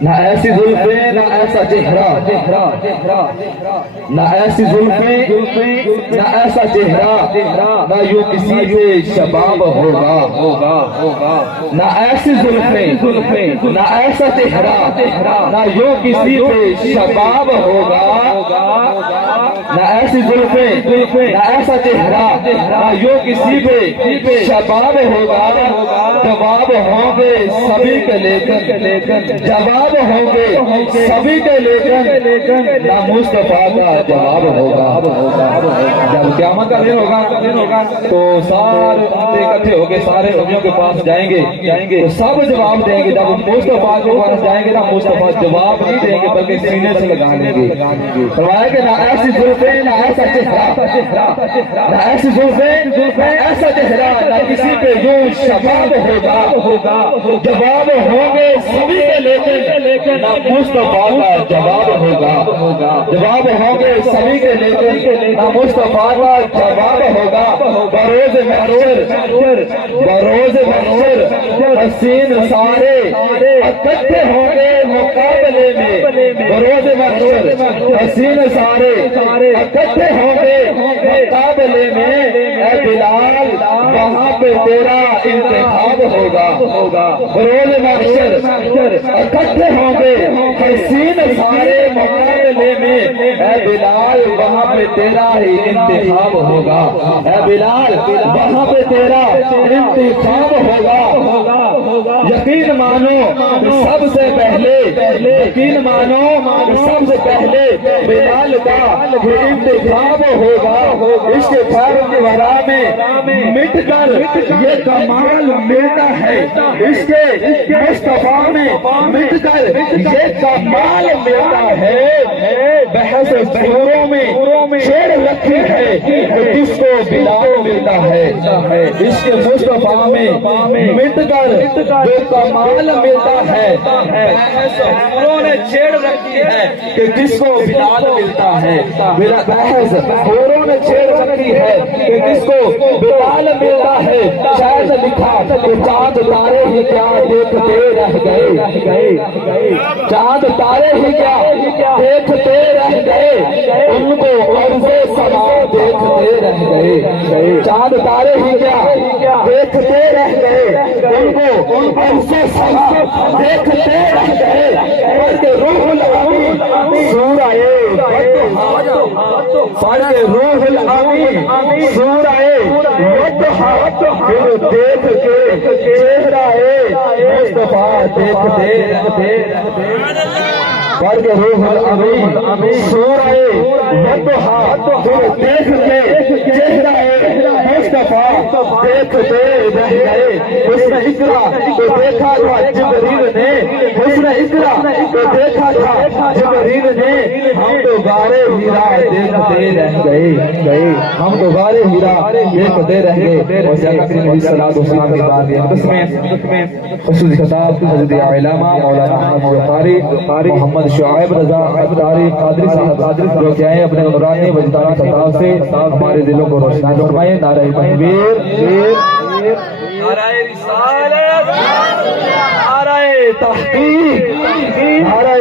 نہ ایسی زلفیں نہ ایسا چہرہ، نہ ایسی زلفیں نہ ایسا چہرہ، نہ یوں کسی پہ شباب ہوگا، نہ ایسی زلفیں نہ ایسا چہرہ، نہ یوں کسی پہ شباب ہوگا، نہ ایسی زلفیں نہ ایسا چہرہ، نہ یوں کسی پہ شباب ہوگا، جواب ہوں گے سبھی کے لیکن، جواب ہوں گے سبھی کے لیکن، نہ مصطفیٰ کا جواب ہوگا۔ جب قیامت کا دن ہوگا تو سارے اکٹھے ہو کے سارے نبیوں کے پاس جائیں گے تو سب جواب دیں گے۔ جب مصطفیٰ کے پاس جائیں گے نہ مصطفیٰ جواب نہیں دیں گے بلکہ سینے سے لگا دیں گے۔ فرمایا کہ نہ ایسی زلفیں نہ ایسا چہرہ، نہ ایسی زلفیں ایسا چہرہ، نہ کسی پہ یوں شباب ہوگا، جواب ہوں گے سبھی کے لیکن، نہ مصطفیٰ کا جواب ہوگا، جواب ہوں گے سبھی کے لیکن، نہ مصطفیٰ کا جواب ہوگا۔ بروز محشر حسین سارے اکٹھے ہوں گے مقابلے میں، بروز محشر حسین سارے اکٹھے ہوں گے مقابلے میں، اے بلال وہاں پہ تیرا انتخاب ہوگا۔ بروز محشر اکٹھے ہوں گے حسین سارے مقابلے میں، اے بلال وہاں پہ تیرا ہی انتخاب ہوگا، اے بلال وہاں پہ تیرا انتخاب ہوگا۔ یقین مانو سب سے پہلے، یقین مانو سب سے پہلے بلال کا انتخاب ہوگا۔ اس کے پیروں کے ورا میں مٹ کر یہ کمال ملتا ہے، اس کے مصطفیٰ میں مٹ کر یہ کمال ملتا ہے۔ بحث حوروں میں چھیڑ رکھی ہے جس کو بلال ملتا ہے، اس کے مصطفیٰ میں مٹ کر جو کمال ملتا ہے۔ بحث حوروں نے چھیڑ رکھی ہے کہ جس کو بلال ملتا ہے، بحث حوروں نے چھیڑ رکھی ہے کہ جس کو بلال ملتا ہے۔ شاید لکھا کہ چاند تارے ہی کیا دیکھتے رہ گئے، چاند تارے ہی کیا دیکھتے رہ گئے، ان کو عرض سما دیکھتے رہ گئے، چاند تارے ہی کیا دیکھتے رہ گئے، ان کو عرض سما دیکھتے رہ گئے۔ فرق روح الامین سورہ فرق روح الامین سورہ وضحا، پھر دیکھ کے چہرہ مصطفیٰ دیکھتے رہتے۔ فرق روح الامین سورہ وضحا، پھر دیکھ کے چہرہ مصطفیٰ دیکھتے رہ گئے۔ حسن اقرا کو دیکھا تھا جبریل نے، حسن اقرا کو دیکھا تھا جبریل نے، ہم تو غارِ ہیرا دیکھتے رہ گئے، ہم تو غارِ ہیرا دیکھتے رہ گئے۔ اور صلی اللہ علیہ وسلم کی بات ہے اس میں خصوصی خطاب حضرت علامہ مولانا قاری محمد شعیب رضا اختاری قادری صاحب جو کہ آئے اپنے نورانی وجدانی خطاب سے ہمارے دلوں کو روشن فرمائے۔ نعرہ تکبیر، نعرہ رسالت، نعرہ تحقیق، نعرہ